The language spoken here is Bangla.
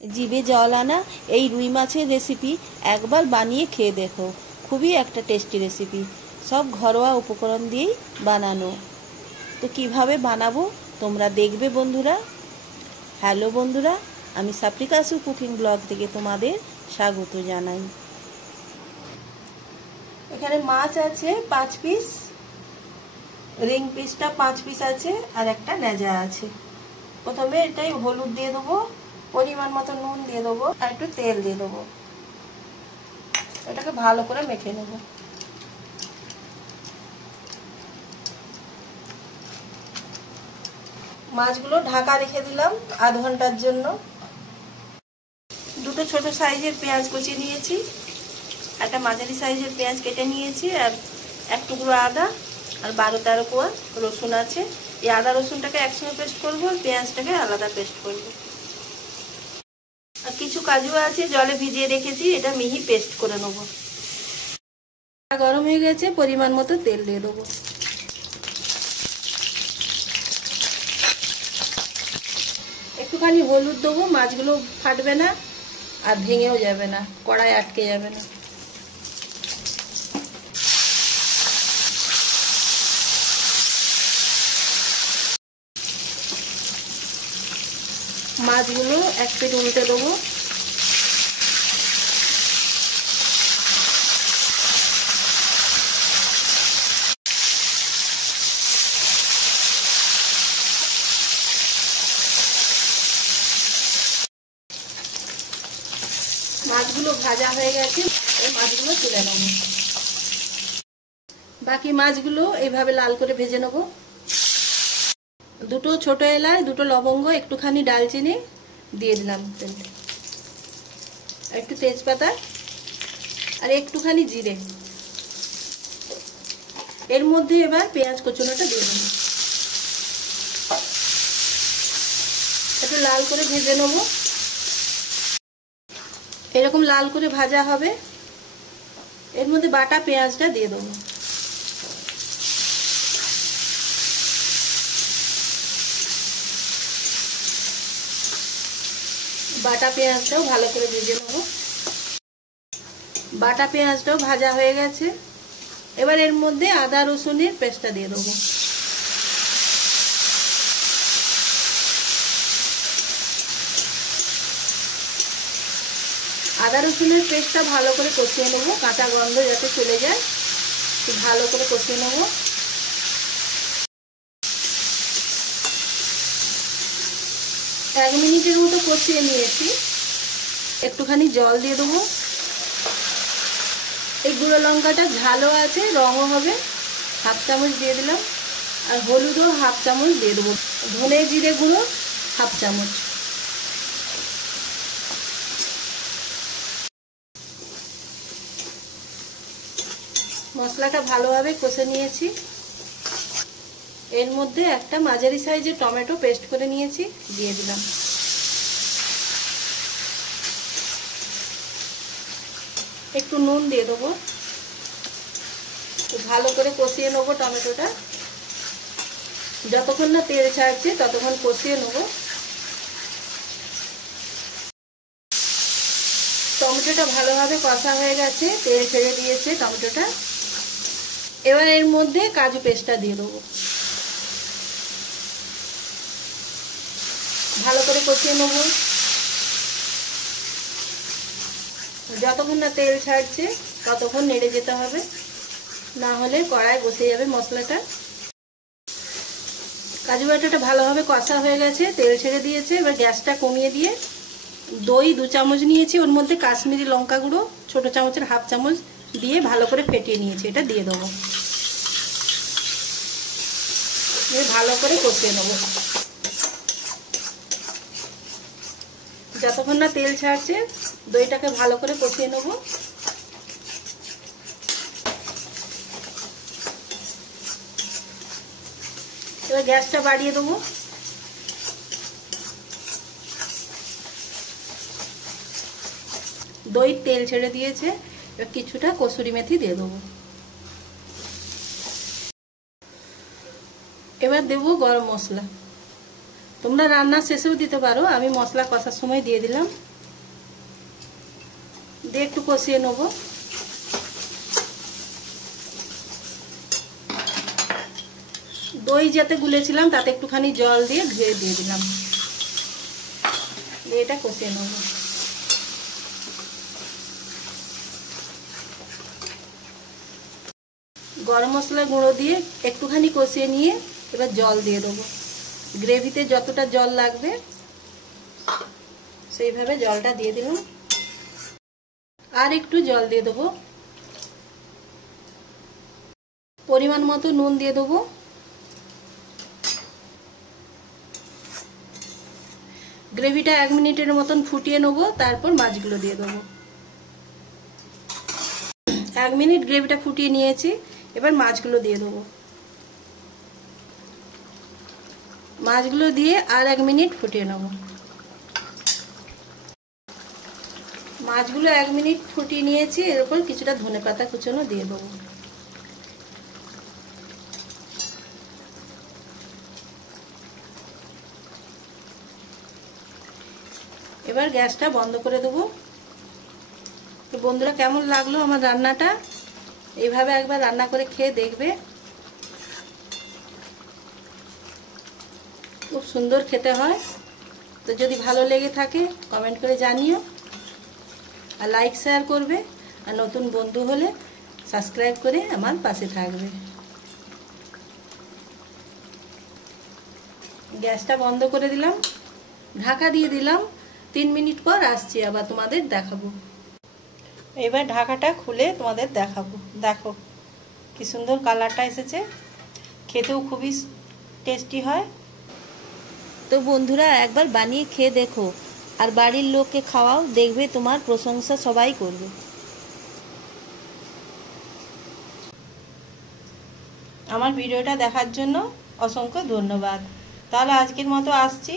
জিভে জল আনা এই রুই মাছের রেসিপি একবার বানিয়ে খেয়ে দেখো। খুবই একটা টেস্টি রেসিপি, সব ঘরোয়া উপকরণ দিয়েই বানানো। তো কিভাবে বানাবো তোমরা দেখবে বন্ধুরা। হ্যালো বন্ধুরা, আমি সাপ্রিকাসু কুকিং ব্লগ থেকে তোমাদের স্বাগত জানাই। এখানে মাছ আছে 5 পিস, রিং পিসটা 5 পিস আছে, আর একটা নেজা আছে। প্রথমে এটাই হলুদ দিয়ে দেবো, পরিমাণ মতো নুন দিয়ে দেবো, আর একটু তেল দিয়ে দেবো। এটাকে ভালো করে মেখে নেব। মাছগুলো ঢাকা রেখে দিলাম আধ ঘন্টার জন্য। দুটো ছোট সাইজের পেঁয়াজ কুচি নিয়েছি, একটা মাঝারি সাইজের পেঁয়াজ কেটে নিয়েছি, আর এক টুকরো আদা, আর 12-13 কোয়া রসুন আছে। এই আদা রসুনটাকে একসঙ্গে পেস্ট করবো, আর পেঁয়াজটাকে আলাদা পেস্ট করবো। আর কিছু কাজু আছে জলে ভিজিয়ে রেখেছি, এটা মিহি পেস্ট করে নেবো। গরম হয়ে গেছে, পরিমাণ মতো তেল দিয়ে দেবো। একটুখানি হলুদ দেবো, মাছগুলো ফাটবে না আর ভেঙেও যাবে না, কড়াই আটকে যাবে না। মাছগুলো এক পিঠ উল্টে দেবো। মাছগুলো ভাজা হয়ে গেছে, এই মাছগুলো তুলে নেব। বাকি মাছগুলো এইভাবে লাল করে ভেজে নেব। দুটো ছোট এলাচ, দুটো লবঙ্গ, একটুখানি ডালচিনি দিয়ে দিলাম, একটু তেজপাতা আর একটুখানি জিরে। এর মধ্যে এবার পেঁয়াজ কুচনোটা দিয়ে দেবো, একটু লাল করে ভেজে নেব। এরকম লাল করে ভাজা হবে, এর মধ্যে বাটা পেঁয়াজটা দিয়ে দেবো। বাটা পেঁয়াজটাও ভালো করে ভেজে নেব। বাটা পেঁয়াজটাও ভাজা হয়ে গেছে, এবার এর মধ্যে আদা রসুনের পেস্টটা দিয়ে দেবো। আদা রসুনের পেস্টটা ভালো করে কষিয়ে নেবো, কাঁচা গন্ধ যাতে চলে যায়, ভালো করে কষিয়ে নেব। এক মিনিটের মতো কষিয়ে নিয়েছি, একটুখানি জল দিয়ে দেবো। এই গুঁড়ো লঙ্কাটা ঝালও আছে, রঙও হবে, 1/2 চামচ দিয়ে দিলাম। আর হলুদও 1/2 চামচ দিয়ে দেবো। ধনে জিরে গুঁড়ো 1/2 চামচ। মশলাটা ভালোভাবে কষে নিয়েছি। এর মধ্যে একটা মাঝারি সাইজের টমেটো পেস্ট করে নিয়েছি, দিয়ে দিলাম। একটু নুন দিয়ে দেবো, ভালো করে কষিয়ে নেবো। টমেটোটা যতক্ষণ না তেল ছাড়ছে ততক্ষণ কষিয়ে নেবো। টমেটোটা ভালোভাবে কষা হয়ে গেছে, তেল ছেড়ে দিয়েছে টমেটোটা। এবার এর মধ্যে কাজু পেস্টটা দিয়ে দেবো, ভালো করে কষিয়ে নেবো। যতক্ষণ না তেল ছাড়ছে ততক্ষণ নেড়ে যেতে হবে, না হলে কড়ায় বসে যাবে মশলাটা। কাজু বাটাটা ভালোভাবে কষা হয়ে গেছে, তেল ছেড়ে দিয়েছে। এবার গ্যাসটা কমিয়ে দিয়ে দই 2 চামচ নিয়েছি, ওর মধ্যে কাশ্মীরি লঙ্কা গুঁড়ো ছোট চামচের 1/2 চামচ দিয়ে ভালো করে ফেটিয়ে নিয়েছি, এটা দিয়ে দেবো। ভালো করে কষিয়ে নেব যতক্ষণ না তেল ছাড়ছে। দইটাকে ভালো করে কষিয়ে নেব। এবার গ্যাসটা বাড়িয়ে দেবো। দই তেল ছেড়ে দিয়েছে, এবার কিছুটা কসুরি মেথি দিয়ে দেবো। এবার দেবো গরম মশলা, তোমরা রান্না শেষেও দিতে পারো, আমি মশলা কষার সময় দিয়ে দিলাম। দিয়ে একটু কষিয়ে নেব। দই যাতে গুলেছিলাম তাতে একটুখানি জল দিয়ে ধুয়ে দিয়ে দিলাম, দিয়ে এটা কষিয়ে নেব। গরম মশলা গুঁড়ো দিয়ে একটুখানি কষিয়ে নিয়ে এবার জল দিয়ে দেবো। গ্রেভিতে যতটা জল লাগবে সেইভাবে জলটা দিয়ে দিলাম। আর একটু জল দিয়ে দেবো। পরিমাণ মতো নুন দিয়ে দেবো। গ্রেভিটা 1 মিনিটের মতন ফুটিয়ে নেব, তারপর মাছগুলো দিয়ে দেবো। 1 মিনিট গ্রেভিটা ফুটিয়ে নিয়েছি, এবার মাছগুলো দিয়ে দেবো। মাছগুলো দিয়ে আর 1 মিনিট ফুটিয়ে নেব। মাছগুলো 1 মিনিট ফুটিয়ে নিয়েছি, এর উপর কিছুটা ধনেপাতা কুচনো দিয়ে দেবো। এবার গ্যাসটা বন্ধ করে দেবো। তো বন্ধুরা, কেমন লাগলো আমার রান্নাটা? এইভাবে একবার রান্না করে খেয়ে দেখবে, খুব সুন্দর খেতে হয়। তো যদি ভালো লেগে থাকে কমেন্ট করে জানিও, আর লাইক শেয়ার করবে, আর নতুন বন্ধু হলে সাবস্ক্রাইব করে আমার পাশে থাকবে। গ্যাসটা বন্ধ করে দিলাম, ঢাকা দিয়ে দিলাম। 3 মিনিট পর আসছি, আবার তোমাদের দেখাবো। এবার ঢাকাটা খুলে তোমাদের দেখাবো। দেখো কি সুন্দর কালারটা এসেছে, খেতেও খুবই টেস্টি হয়। তো বন্ধুরা, একবার বানিয়ে খেয়ে দেখো, আর বাড়ির লোককে খাওয়াও, দেখবে তোমার প্রশংসা সবাই করবে। আমার ভিডিওটা দেখার জন্য অসংখ্য ধন্যবাদ। তাহলে আজকের মতো আসছি।